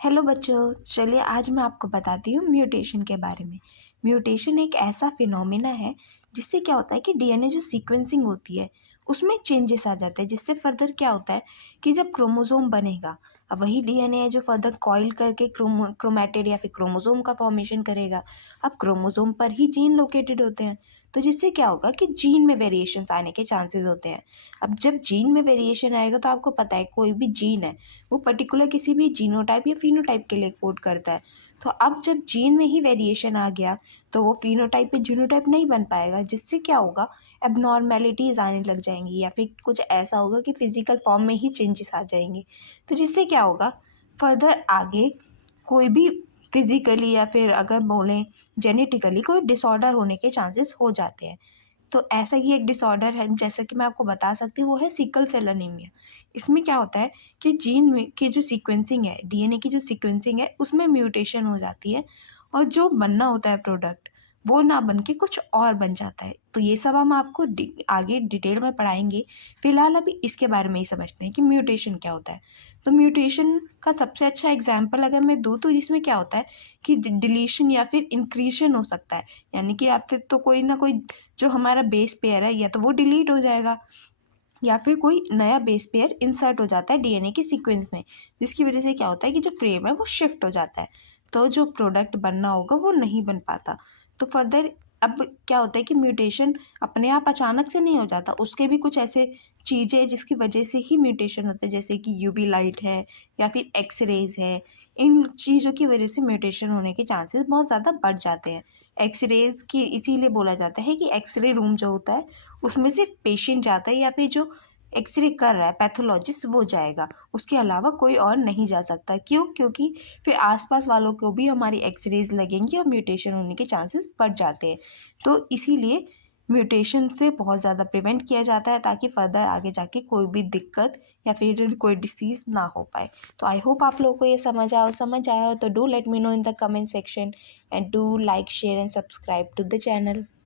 Hello बच्चों, चलिए आज मैं आपको बताती हूँ म्यूटेशन के बारे में। म्यूटेशन एक ऐसा फिनोमिना है जिससे क्या होता है कि डीएनए जो सीक्वेंसिंग होती है उसमें चेंजेस आ जाते हैं, जिससे फर्दर क्या होता है कि जब क्रोमोसोम बनेगा, अब वही डीएनए है जो फर्दर कॉइल करके क्रोमैटिड या फिर क्रोमोसोम का फॉर्मेशन करेगा। अब क्रोमोसोम पर ही जीन लोकेटेड होते हैं, तो जिससे क्या होगा कि जीन में वेरिएशंस आने के चांसेस होते हैं। अब जब जीन में वेरिएशन आएगा तो आपको पता है कोई भी जीन है वो पर्टिकुलर किसी भी जीनोटाइप या फिनोटाइप के लिए कोड करता है। तो अब जब जीन में ही वेरिएशन आ गया तो वो फिनोटाइप पे जीनोटाइप नहीं बन पाएगा, जिससे क्या होगा एबनॉर्मेलिटीज आने लग जाएंगी या फिर कुछ ऐसा होगा कि फिजिकल फॉर्म में ही चेंजेस आ जाएंगे। तो जिससे क्या होगा फर्दर आगे कोई भी फिजिकली या फिर अगर बोलें जेनेटिकली कोई डिसऑर्डर होने के चांसेस हो जाते हैं। तो ऐसा ही एक डिसऑर्डर है जैसा कि मैं आपको बता सकती हूँ, वो है सिकल सेल एनीमिया। इसमें क्या होता है कि जीन में की जो सीक्वेंसिंग है, डीएनए की जो सीक्वेंसिंग है उसमें म्यूटेशन हो जाती है और जो बनना होता है प्रोडक्ट वो ना बन के कुछ और बन जाता है। तो ये सब हम आपको आगे डिटेल में पढ़ाएंगे। फिलहाल अभी इसके बारे में ही समझते हैं कि म्यूटेशन क्या होता है। तो म्यूटेशन का सबसे अच्छा एग्जाम्पल अगर मैं दूँ तो इसमें क्या होता है कि डिलीशन या फिर इंक्रीशन हो सकता है। यानी कि आपसे तो कोई ना कोई जो हमारा बेस पेयर है या तो वो डिलीट हो जाएगा या फिर कोई नया बेस पेयर इंसर्ट हो जाता है डीएनए की सीक्वेंस में, जिसकी वजह से क्या होता है कि जो फ्रेम है वो शिफ्ट हो जाता है। तो जो प्रोडक्ट बनना होगा वो नहीं बन पाता। तो फर्दर अब क्या होता है कि म्यूटेशन अपने आप अचानक से नहीं हो जाता, उसके भी कुछ ऐसे चीज़ें हैं जिसकी वजह से ही म्यूटेशन होते हैं, जैसे कि यूवी लाइट है या फिर एक्सरेज है। इन चीज़ों की वजह से म्यूटेशन होने के चांसेस बहुत ज़्यादा बढ़ जाते हैं। एक्सरेज की इसीलिए बोला जाता है कि एक्सरे रूम जो होता है उसमें सिर्फ पेशेंट जाता है या फिर जो एक्सरे कर रहा है पैथोलॉजिस्ट वो जाएगा, उसके अलावा कोई और नहीं जा सकता। क्यों? क्योंकि फिर आसपास वालों को भी हमारी एक्सरेज लगेंगी और म्यूटेशन होने के चांसेस बढ़ जाते हैं। तो इसीलिए म्यूटेशन से बहुत ज़्यादा प्रिवेंट किया जाता है ताकि फर्दर आगे जाके कोई भी दिक्कत या फिर कोई डिसीज़ ना हो पाए। तो आई होप आप लोगों को ये समझ आया हो तो do let me know in the comment section and do like share and subscribe to the channel.